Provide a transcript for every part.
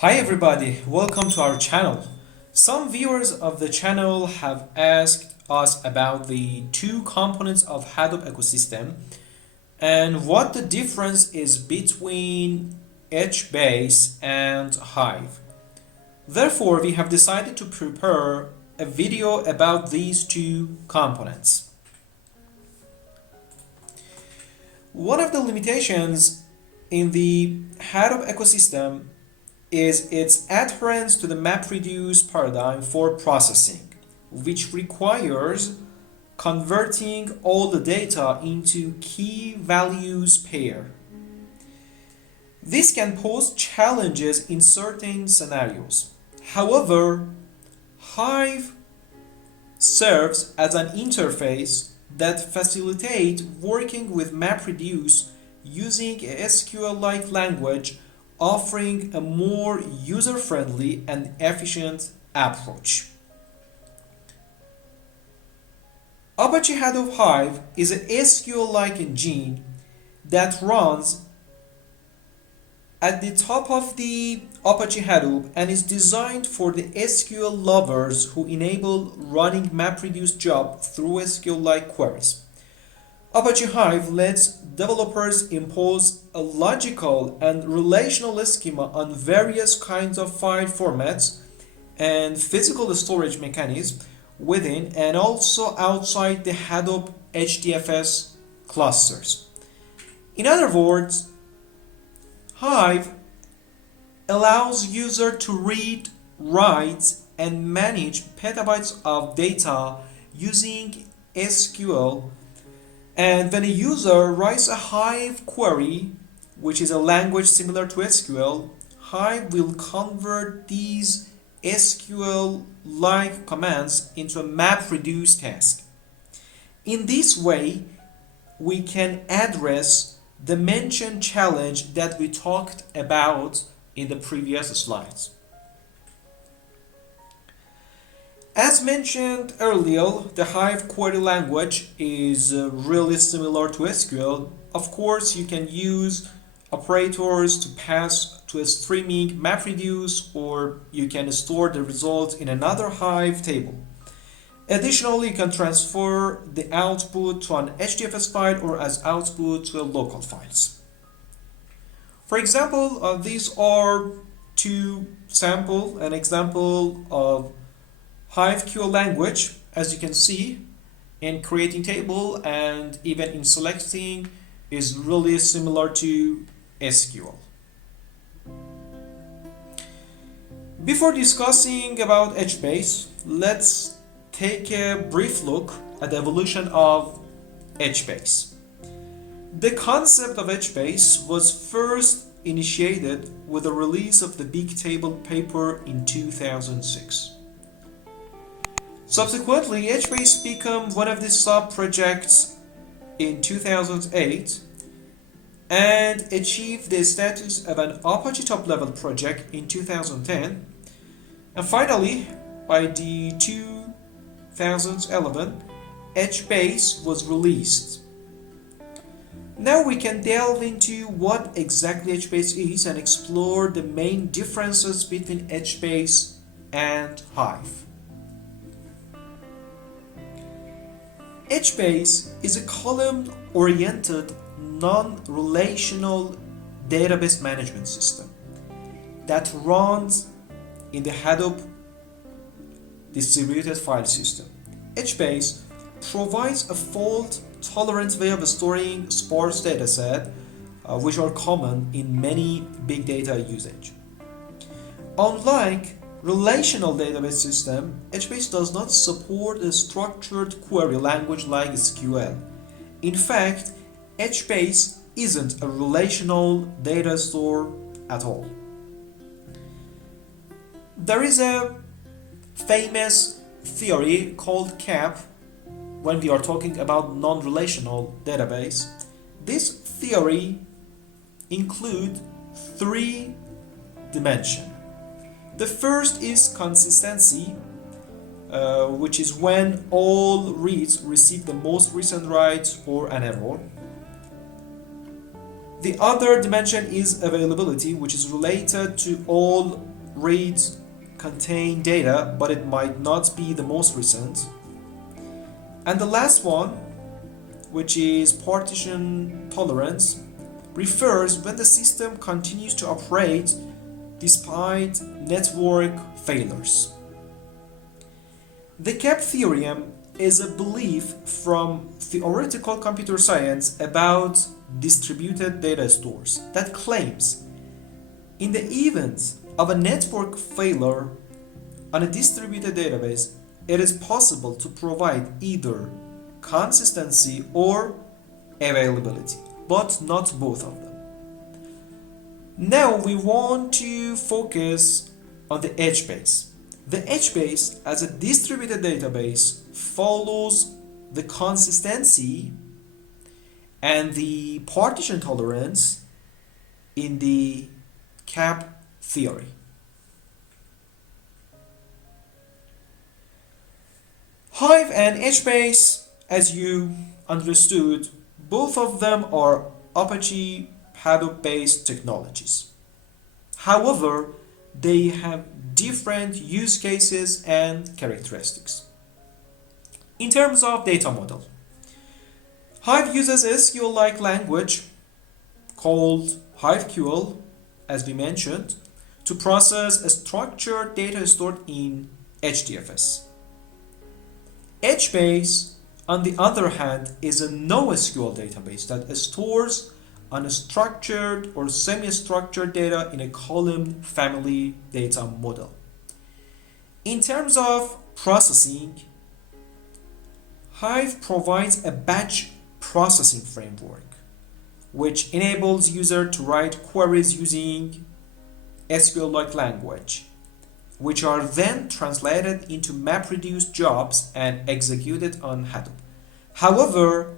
Hi everybody, welcome to our channel. Some viewers of the channel have asked us about the two components of Hadoop ecosystem and what the difference is between Hbase and Hive. Therefore, we have decided to prepare a video about these two components. One of the limitations in the Hadoop ecosystem is its adherence to the MapReduce paradigm for processing, which requires converting all the data into key values pair. This can pose challenges in certain scenarios. However, Hive serves as an interface that facilitates working with MapReduce using a SQL-like language, offering a more user-friendly and efficient approach. Apache Hadoop Hive is an SQL-like engine that runs at the top of the Apache Hadoop and is designed for the SQL lovers who enable running MapReduce job through SQL-like queries. Apache Hive lets developers impose a logical and relational schema on various kinds of file formats and physical storage mechanisms within and also outside the Hadoop HDFS clusters. In other words, Hive allows user to read, write, and manage petabytes of data using SQL. And when a user writes a Hive query, which is a language similar to SQL, Hive will convert these SQL-like commands into a MapReduce task. In this way, we can address the mentioned challenge that we talked about in the previous slides. As mentioned earlier, the Hive query language is really similar to SQL. Of course, you can use operators to pass to a streaming MapReduce, or you can store the results in another Hive table. Additionally, you can transfer the output to an HDFS file or as output to a local files. For example, these are two sample, an example of HiveQL language, as you can see, in creating table and even in selecting is really similar to SQL. Before discussing about Hbase, let's take a brief look at the evolution of Hbase. The concept of Hbase was first initiated with the release of the Big Table paper in 2006. Subsequently, Hbase became one of the sub-projects in 2008 and achieved the status of an Apache top-level project in 2010. And finally, by the 2011, Hbase was released. Now we can delve into what exactly Hbase is and explore the main differences between Hbase and Hive. Hbase is a column-oriented, non-relational database management system that runs in the Hadoop distributed file system. Hbase provides a fault-tolerant way of storing sparse dataset, which are common in many big data usage. Unlike relational database system, Hbase does not support a structured query language like SQL. In fact, Hbase isn't a relational data store at all. There is a famous theory called CAP when we are talking about non-relational database. This theory includes three dimensions. The first is consistency, which is when all reads receive the most recent write or an error. The other dimension is availability, which is related to all reads contain data, but it might not be the most recent. And the last one, which is partition tolerance, refers when the system continues to operate despite network failures. The CAP theorem is a belief from theoretical computer science about distributed data stores that claims in the event of a network failure on a distributed database, it is possible to provide either consistency or availability, but not both of them. Now we want to focus on the Hbase. The Hbase as a distributed database follows the consistency and the partition tolerance in the CAP theory. Hive and Hbase, as you understood, both of them are Apache Hadoop-based technologies. However, they have different use cases and characteristics. In terms of data model, Hive uses a SQL-like language called HiveQL, as we mentioned, to process a structured data stored in HDFS. Hbase, on the other hand, is a NoSQL database that stores unstructured or semi-structured data in a column family data model. In terms of processing, Hive provides a batch processing framework which enables user to write queries using SQL-like language, which are then translated into MapReduce jobs and executed on Hadoop. However,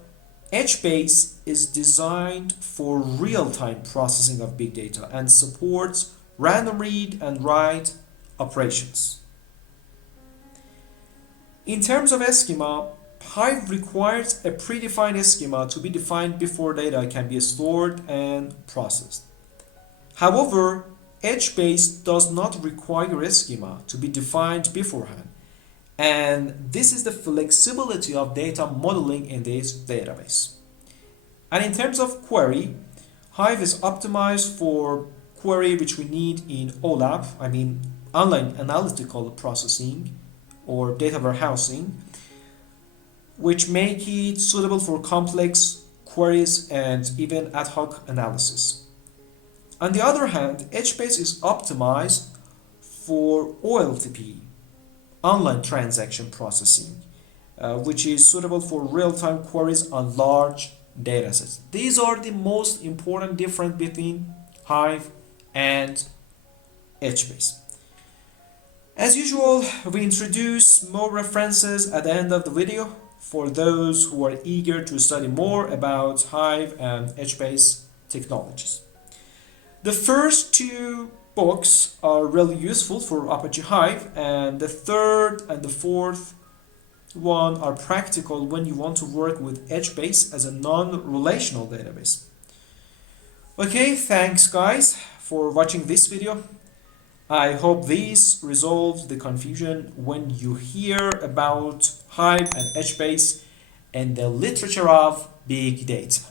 Hbase is designed for real-time processing of big data and supports random read and write operations. In terms of schema, Hive requires a predefined schema to be defined before data can be stored and processed. However, Hbase does not require a schema to be defined beforehand, and this is the flexibility of data modeling in this database. And in terms of query, Hive is optimized for query which we need in OLAP, online analytical processing or data warehousing, which make it suitable for complex queries and even ad hoc analysis. On the other hand, Hbase is optimized for OLTP, online transaction processing, which is suitable for real-time queries on large datasets. These are the most important difference between Hive and Hbase. As usual, we introduce more references at the end of the video for those who are eager to study more about Hive and Hbase technologies. The first two books are really useful for Apache Hive, and the third and the fourth one are practical when you want to work with Hbase as a non-relational database. Okay, thanks guys for watching this video. I hope this resolves the confusion when you hear about Hive and Hbase and the literature of big data.